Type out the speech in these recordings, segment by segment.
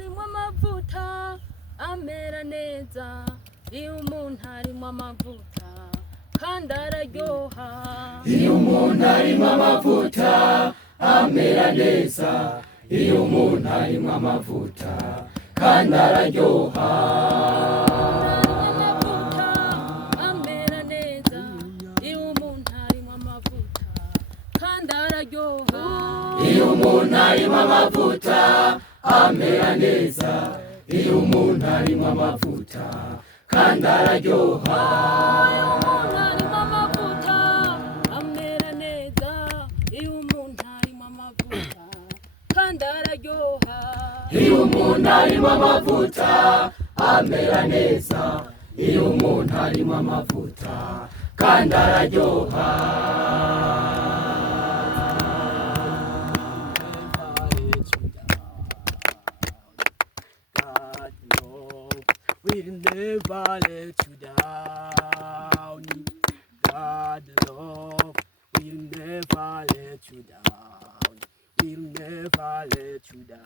harimwo amavuta amera neza, iyo umuntu harimwo amavuta kandi araryoha. Iyo umuntu harimwo amavuta amera neza, iyo umuntu harimwo amavuta kandi araryoha. Iyo umuntu harimwo amavuta amera neza, iyo umuntu harimwo amavuta kandi araryoha. Iyo umuntu harimwo amavuta amera neza, iyo umuntu harimwo amavuta kandi araryoha. We'll never let you down. God love, we'll never let you down. We'll never let you down.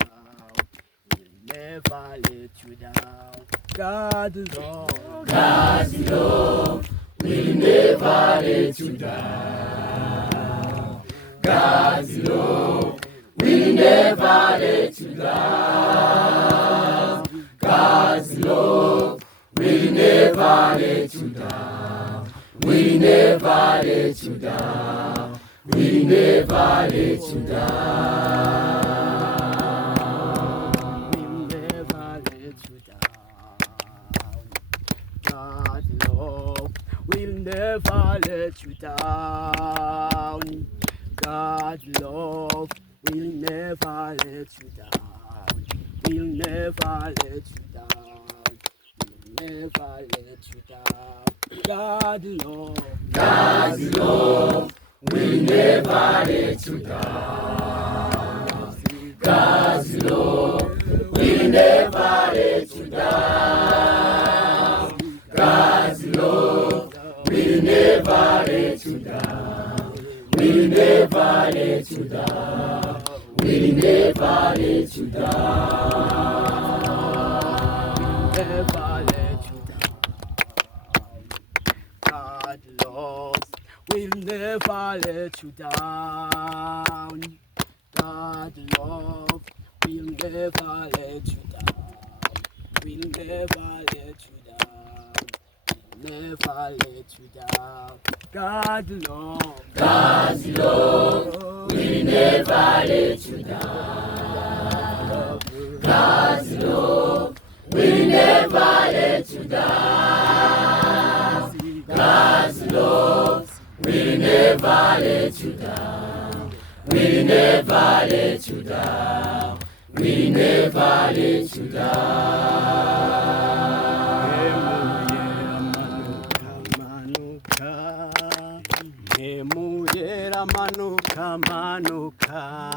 We'll never let you down. God love, God's love will never let you down. God's love will never let you down. God's love will never let you down. Will never let you down. Will never let you down. we'll never let you down. God love, we'll never let you down. God love, we'll never let you down. We'll never let you down. We'll never let you down. God love, God's love will never let you down. God's love will never let you down. God's love will never let you down. Will never let you down. Will never let you down. never let you down. God loves, we'll never let you down. God love, we'll never let you down. We'll never let you down. We'll never let you down. God love, God's love will never let you down. God's love will never let you down. God's love will never let you down. Will never let you down. Will never let you Mgemuyera manuka manuka,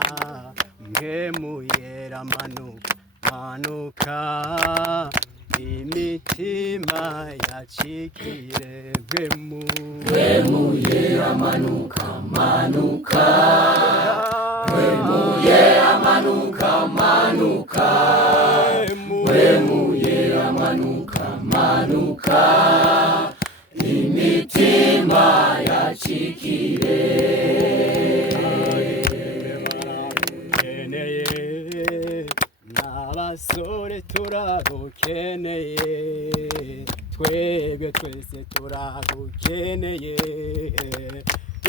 mgemuyera manuka manuka, imitima yacikire Mgemuyera manuka manuka, mgemuyera manuka manuka, mgemuyera manuka manuka, imitima yacikire. Keneye n'abasore turagukeneye, twebwe twese turagukeneye,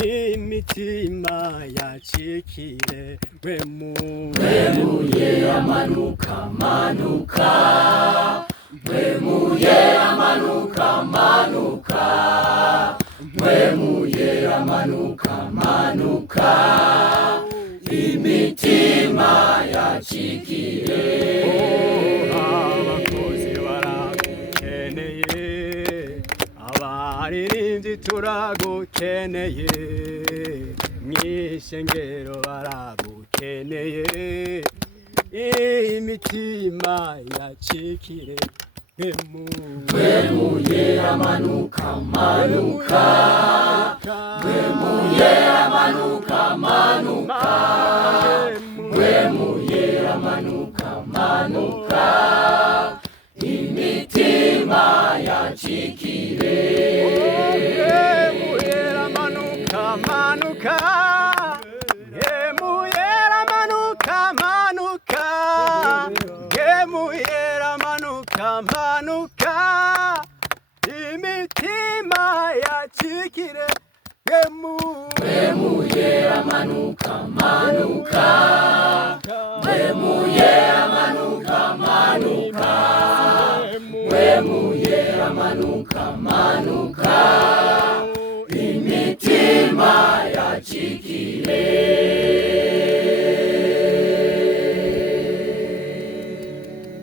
imitima yacikire Mgemuyera manuka manuka, mgemuyera manuka manuka, mgemuyera manuka manuka, imitima yacikire. abakozi baragukeneye, abaririmbyi turagukeneye, mw'ishengero baragukeneye, imitima yacikire Mgemuyera manuka manuka, mgemuyera manuka manuka, mgemuyera manuka manuka. manuka, imitima yacikire. Muyera manuka manuka, Muyera manuka manuka, Muyera manuka manuka, imitima yacikire. Muyera manuka manuka, Muyera manuka manuka, Muyera manuka manuka.